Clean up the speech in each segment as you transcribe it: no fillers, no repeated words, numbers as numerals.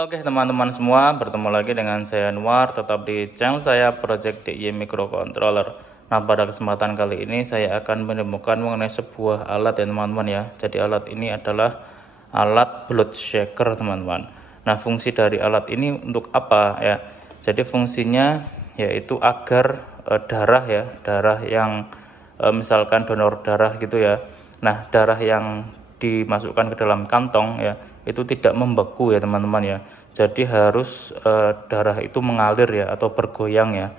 Oke teman-teman semua, bertemu lagi dengan saya Anwar, tetap di channel saya Project DIY Microcontroller. Nah, pada kesempatan kali ini saya akan menemukan mengenai sebuah alat ya teman-teman ya. Jadi alat ini adalah alat blood shaker teman-teman. Nah, fungsi dari alat ini untuk apa ya? Jadi fungsinya yaitu agar darah yang misalkan donor darah gitu ya. Nah, darah yang dimasukkan ke dalam kantong ya itu tidak membeku ya teman-teman ya. Jadi harus darah itu mengalir ya atau bergoyang ya.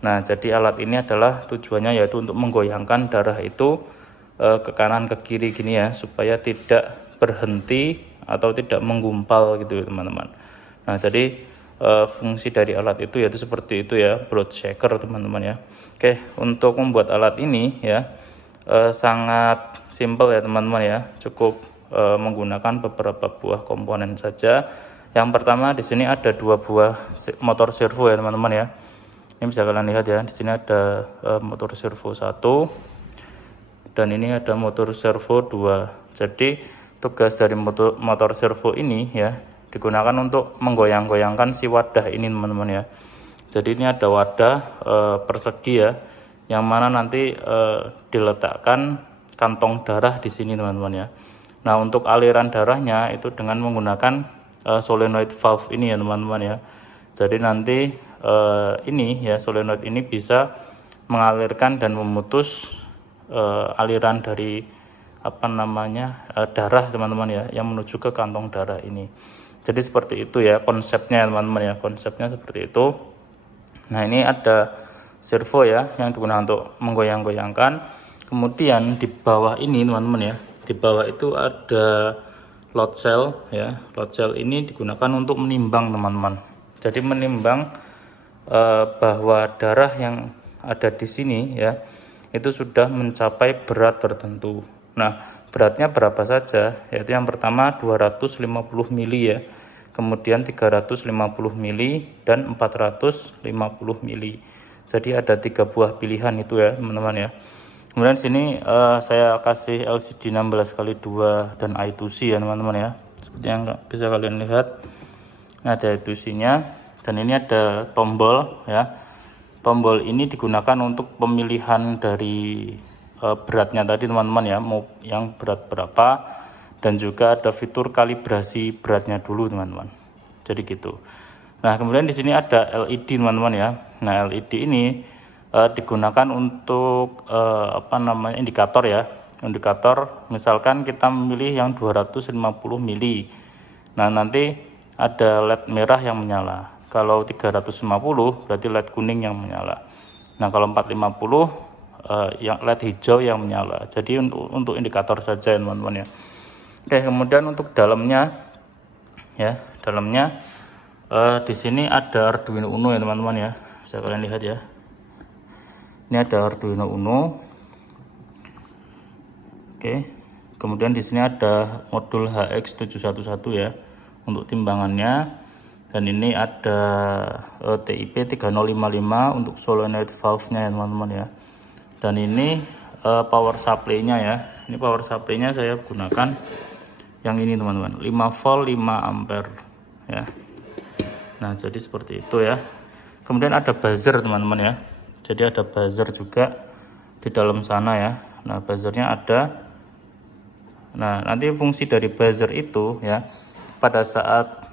Nah, jadi alat ini adalah tujuannya yaitu untuk menggoyangkan darah itu ke kanan ke kiri gini ya, supaya tidak berhenti atau tidak menggumpal gitu ya teman-teman. Nah, jadi fungsi dari alat itu yaitu seperti itu ya, blood shaker teman-teman ya. Oke, untuk membuat alat ini ya sangat simpel ya teman-teman ya, cukup menggunakan beberapa buah komponen saja. Yang pertama di sini ada dua buah motor servo ya teman-teman ya. Ini bisa kalian lihat ya, di sini ada motor servo 1 dan ini ada motor servo 2. Jadi tugas dari motor servo ini ya digunakan untuk menggoyang-goyangkan si wadah ini teman-teman ya. Jadi ini ada wadah persegi ya, yang mana nanti diletakkan kantong darah di sini teman-teman ya. Nah, untuk aliran darahnya itu dengan menggunakan solenoid valve ini ya teman-teman ya. Jadi nanti ini ya, solenoid ini bisa mengalirkan dan memutus aliran dari darah teman-teman ya, yang menuju ke kantong darah ini. Jadi seperti itu ya konsepnya teman-teman ya, konsepnya seperti itu. Nah, ini ada servo ya yang digunakan untuk menggoyang-goyangkan. Kemudian di bawah ini teman-teman ya, di bawah itu ada load cell ya. Load cell ini digunakan untuk menimbang teman-teman. Jadi menimbang bahwa darah yang ada di sini ya itu sudah mencapai berat tertentu. Nah, beratnya berapa saja? Yaitu yang pertama 250 mili ya, kemudian 350 mili dan 450 mili. Jadi ada 3 buah pilihan itu ya teman-teman ya. Kemudian sini saya kasih LCD 16x2 dan I2C ya teman-teman ya. Seperti yang bisa kalian lihat, ada I2C-nya dan ini ada tombol ya. Tombol ini digunakan untuk pemilihan dari beratnya tadi teman-teman ya, mau yang berat berapa, dan juga ada fitur kalibrasi beratnya dulu teman-teman. Jadi gitu. Nah, kemudian di sini ada LED teman-teman ya. Nah, LED ini digunakan untuk indikator ya. Indikator misalkan kita memilih yang 250 mili. Nah, nanti ada LED merah yang menyala. Kalau 350 berarti LED kuning yang menyala. Nah, kalau 450 yang LED hijau yang menyala. Jadi untuk indikator saja teman-teman ya. Oke, kemudian untuk dalamnya ya, di sini ada Arduino Uno ya teman-teman ya. Bisa kalian lihat ya. Ini ada Arduino Uno. Oke. Kemudian di sini ada modul HX711 ya untuk timbangannya. Dan ini ada TIP 3055 untuk solenoid valve-nya ya teman-teman ya. Dan ini power supply-nya ya. Ini power supply-nya saya gunakan yang ini teman-teman, 5 volt 5 ampere ya. Nah, jadi seperti itu ya. Kemudian ada buzzer teman-teman ya. Jadi ada buzzer juga di dalam sana ya. Nah, buzzernya ada. Nah, nanti fungsi dari buzzer itu ya, pada saat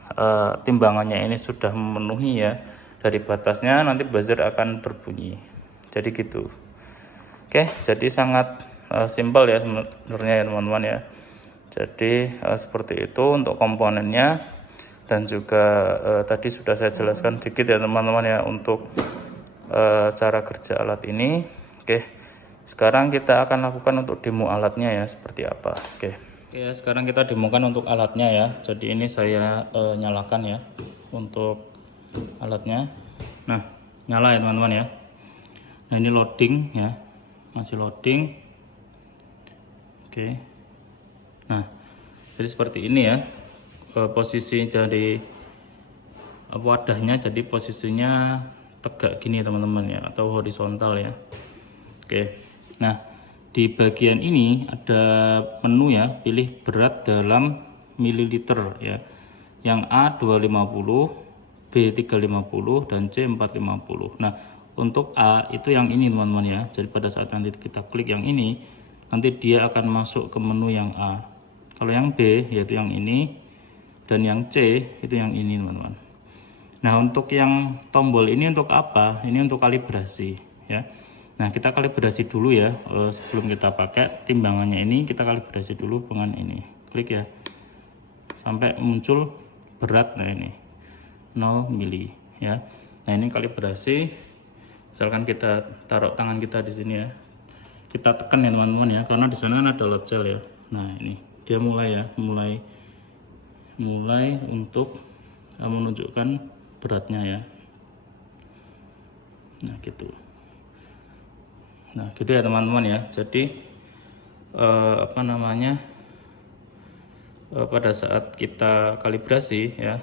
timbangannya ini sudah memenuhi ya dari batasnya, nanti buzzer akan berbunyi. Jadi gitu. Oke, jadi sangat simpel ya sebenarnya ya teman-teman ya. Jadi seperti itu untuk komponennya, dan juga tadi sudah saya jelaskan sedikit ya teman-teman ya untuk cara kerja alat ini. Oke, sekarang kita akan lakukan untuk demo alatnya ya seperti apa. Oke, sekarang kita demokan untuk alatnya ya. Jadi ini saya nyalakan ya untuk alatnya. Nah, nyala ya teman-teman ya. Nah, ini loading ya, masih loading. Oke. Nah, jadi seperti ini ya posisi dari wadahnya. Jadi posisinya tegak gini teman-teman ya, atau horizontal ya. Oke. Nah, di bagian ini ada menu ya, pilih berat dalam mililiter ya. yang A 250, B 350, dan C 450. Nah, untuk A itu yang ini teman-teman ya. Jadi pada saat nanti kita klik yang ini, nanti dia akan masuk ke menu yang A. Kalau yang B yaitu yang ini, dan yang C itu yang ini teman-teman. Nah, untuk yang tombol ini untuk apa? Ini untuk kalibrasi ya. Nah, kita kalibrasi dulu ya. Sebelum kita pakai timbangannya ini, kita kalibrasi dulu dengan ini. Klik ya. Sampai muncul berat, nah ini 0 mili ya. Nah, ini kalibrasi. Misalkan kita taruh tangan kita di sini ya. Kita tekan ya teman-teman ya, karena di sana kan ada load cell ya. Nah, ini dia mulai ya, mulai untuk menunjukkan beratnya ya. Nah, gitu. Nah, gitu ya teman-teman ya. Jadi pada saat kita kalibrasi ya,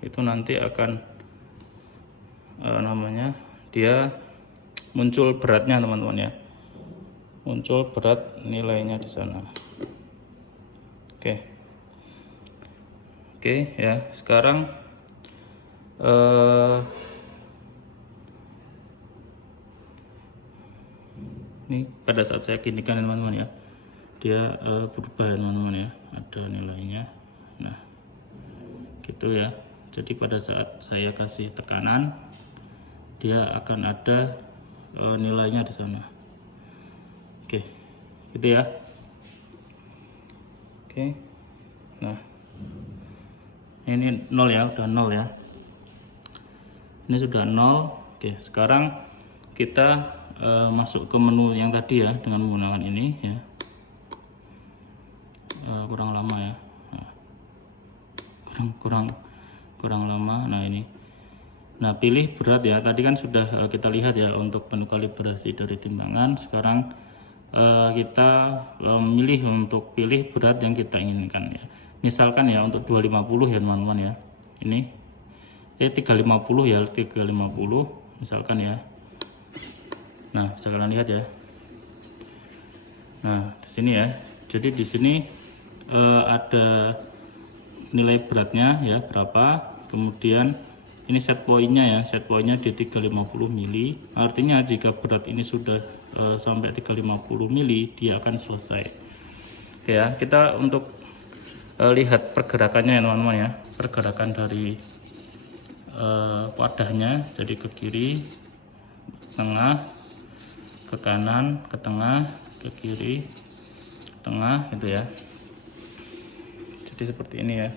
itu nanti akan dia muncul beratnya teman-teman ya. Muncul berat nilainya di sana. Oke ya, sekarang ini pada saat saya ginikan teman-teman ya, dia berubah teman-teman ya, ada nilainya. Nah, gitu ya. Jadi pada saat saya kasih tekanan, dia akan ada nilainya di sana. Oke, gitu ya. Oke. Nah, ini 0 ya, udah 0 ya. Ini sudah 0. Oke, sekarang kita masuk ke menu yang tadi ya, dengan menggunakan ini ya. Kurang lama ya. Nah, kurang lama. Nah, ini. Nah, pilih berat ya. Tadi kan sudah kita lihat ya untuk menu kalibrasi dari timbangan. Sekarang kita memilih untuk pilih berat yang kita inginkan ya. Misalkan ya untuk 250 ya teman-teman ya. Ini 350 ya, 350 misalkan ya. Nah, bisa kalian lihat ya. Nah, di sini ya. Jadi di sini ada nilai beratnya ya berapa. Kemudian ini set pointnya ya, set pointnya di 350 mili. Artinya jika berat ini sudah sampai 350 mili, dia akan selesai. Ya, kita untuk lihat pergerakannya ya teman-teman ya, pergerakan dari wadahnya. Jadi ke kiri, tengah, ke kanan, ke tengah, ke kiri, tengah, gitu ya. Jadi seperti ini ya.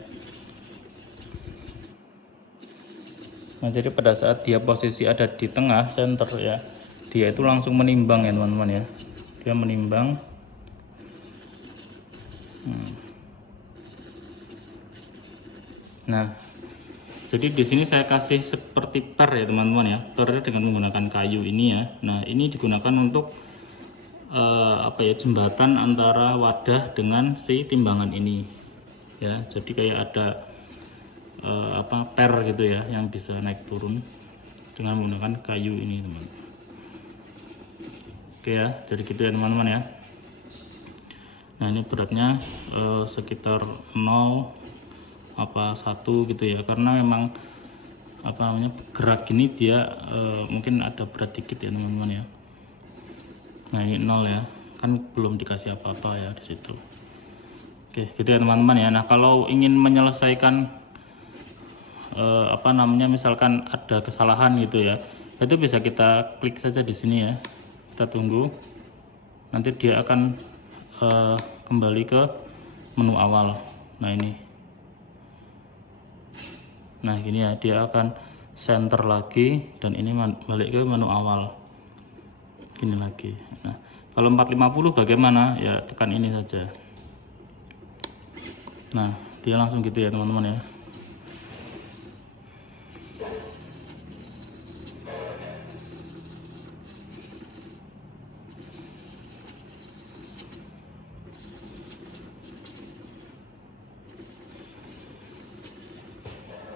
Nah, jadi pada saat dia posisi ada di tengah center ya, dia itu langsung menimbang ya teman-teman ya. Dia menimbang. Nah, jadi di sini saya kasih seperti per ya teman-teman ya, per dengan menggunakan kayu ini ya. Nah, ini digunakan untuk jembatan antara wadah dengan si timbangan ini ya. Jadi kayak ada per gitu ya, yang bisa naik turun dengan menggunakan kayu ini teman-teman. Oke ya, jadi gitu ya teman-teman ya. Nah, ini beratnya sekitar 0,1 gitu ya, karena memang gerak gini dia mungkin ada berat dikit ya teman-teman ya. Nah, ini 0 ya, kan belum dikasih apa-apa ya di situ. Oke, gitu ya teman-teman ya. Nah, kalau ingin menyelesaikan misalkan ada kesalahan gitu ya, itu bisa kita klik saja di sini ya. Kita tunggu, nanti dia akan kembali ke menu awal. Nah, ini. Nah, gini ya, dia akan center lagi dan ini balik ke menu awal. Gini lagi. Nah, kalau 450 bagaimana? Ya, tekan ini saja. Nah, dia langsung gitu ya teman-teman ya.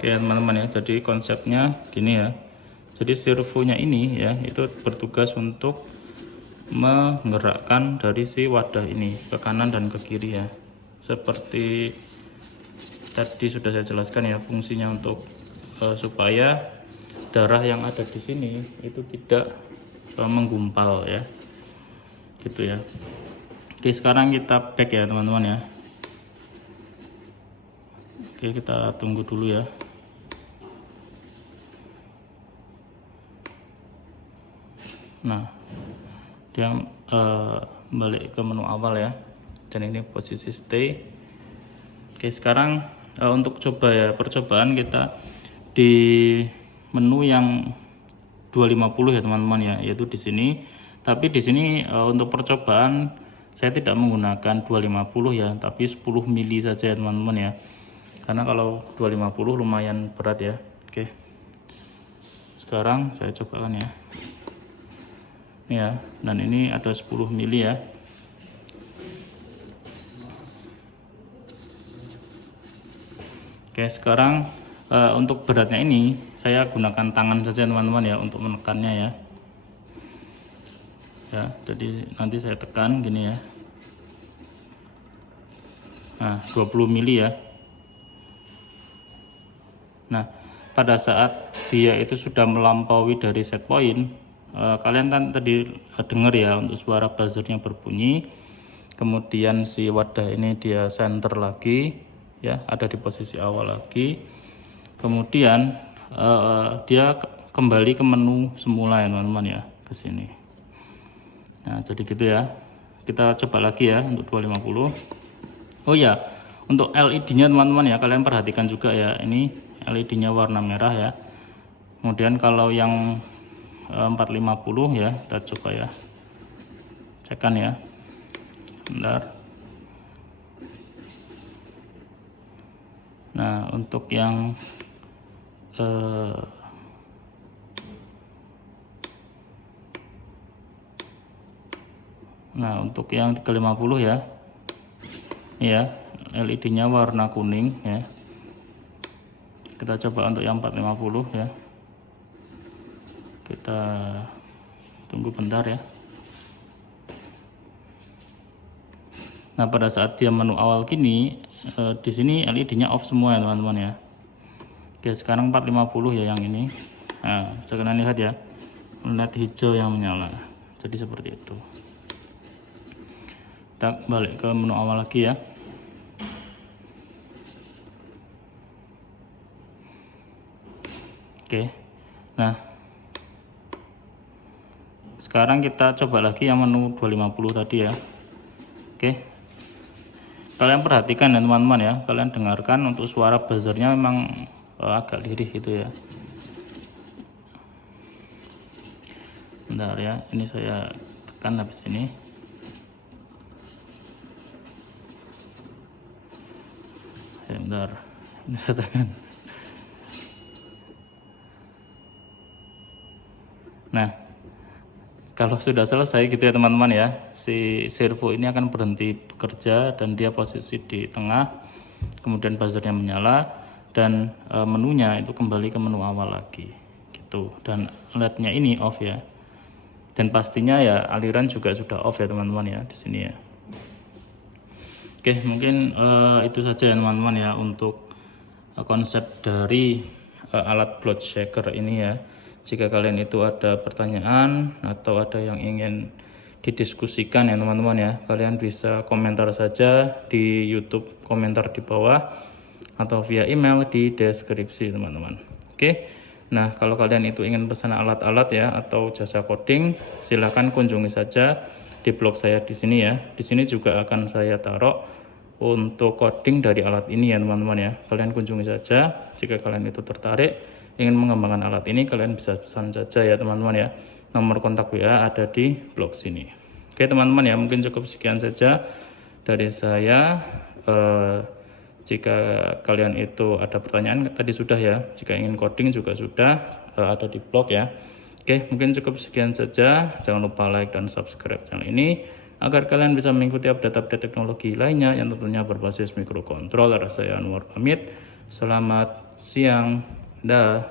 Oke teman-teman ya, jadi konsepnya gini ya. Jadi servonya ini ya, itu bertugas untuk menggerakkan dari si wadah ini ke kanan dan ke kiri ya. Seperti tadi sudah saya jelaskan ya fungsinya untuk supaya darah yang ada di sini itu tidak menggumpal ya, gitu ya. Oke, sekarang kita back ya teman-teman ya. Oke, kita tunggu dulu ya. Nah, dia balik ke menu awal ya, dan ini posisi stay. Oke, sekarang untuk coba ya, percobaan kita di menu yang 250 ya teman-teman ya, yaitu di sini. Tapi di sini untuk percobaan saya tidak menggunakan 250 ya, tapi 10 mili saja ya teman-teman ya. Karena kalau 250 lumayan berat ya. Oke. Sekarang saya cobakan ya. Ya, dan ini ada 10 mili ya. Oke, sekarang untuk beratnya ini saya gunakan tangan saja teman-teman ya untuk menekannya ya. Ya, jadi nanti saya tekan gini ya. Nah, 20 mili ya. Nah, pada saat dia itu sudah melampaui dari set point, kalian kan tadi dengar ya untuk suara buzzernya berbunyi. Kemudian si wadah ini dia center lagi ya, ada di posisi awal lagi. Kemudian dia kembali ke menu semula ya teman-teman ya, ke sini. Nah, jadi gitu ya. Kita coba lagi ya untuk 250. Oh ya, untuk LED-nya teman-teman ya, kalian perhatikan juga ya, ini LED-nya warna merah ya. Kemudian kalau yang 450 ya, kita coba ya. Cekan ya. Bentar. Nah, untuk yang nah, untuk yang 350 ya. Ya, LED-nya warna kuning ya. Kita coba untuk yang 450 ya. Kita tunggu bentar ya. Nah, pada saat dia menu awal gini, di sini LED-nya off semua ya teman-teman ya. Oke, sekarang 450 ya yang ini. Nah, kalian lihat ya, LED hijau yang menyala. Jadi seperti itu. Kita balik ke menu awal lagi ya. Oke. Nah, sekarang kita coba lagi yang menu 250 tadi ya. Oke. Kalian perhatikan ya teman-teman ya, kalian dengarkan untuk suara buzzernya memang agak lirih gitu ya. Bentar ya, ini saya tekan habis ini. Bentar, ini saya tekan. Nah, kalau sudah selesai gitu ya teman-teman ya, si servo ini akan berhenti bekerja dan dia posisi di tengah, kemudian buzzernya menyala dan menunya itu kembali ke menu awal lagi gitu, dan LED-nya ini off ya, dan pastinya ya aliran juga sudah off ya teman-teman ya di sini ya. Oke, mungkin itu saja ya teman-teman ya untuk konsep dari alat blood shaker ini ya. Jika kalian itu ada pertanyaan atau ada yang ingin didiskusikan ya teman-teman ya, kalian bisa komentar saja di YouTube, komentar di bawah, atau via email di deskripsi teman-teman. Oke, nah kalau kalian itu ingin pesan alat-alat ya atau jasa coding, silahkan kunjungi saja di blog saya di sini ya. Di sini juga akan saya taruh untuk coding dari alat ini ya teman-teman ya. Kalian kunjungi saja. Jika kalian itu tertarik ingin mengembangkan alat ini, kalian bisa pesan saja ya teman-teman ya. Nomor kontak WA ada di blog sini. Oke teman-teman ya, mungkin cukup sekian saja dari saya. Jika kalian itu ada pertanyaan tadi sudah ya, jika ingin coding juga sudah ada di blog ya. Oke, mungkin cukup sekian saja. Jangan lupa like dan subscribe channel ini agar kalian bisa mengikuti update-update teknologi lainnya yang tentunya berbasis microcontroller. Saya Anwar pamit. Selamat siang. Dah.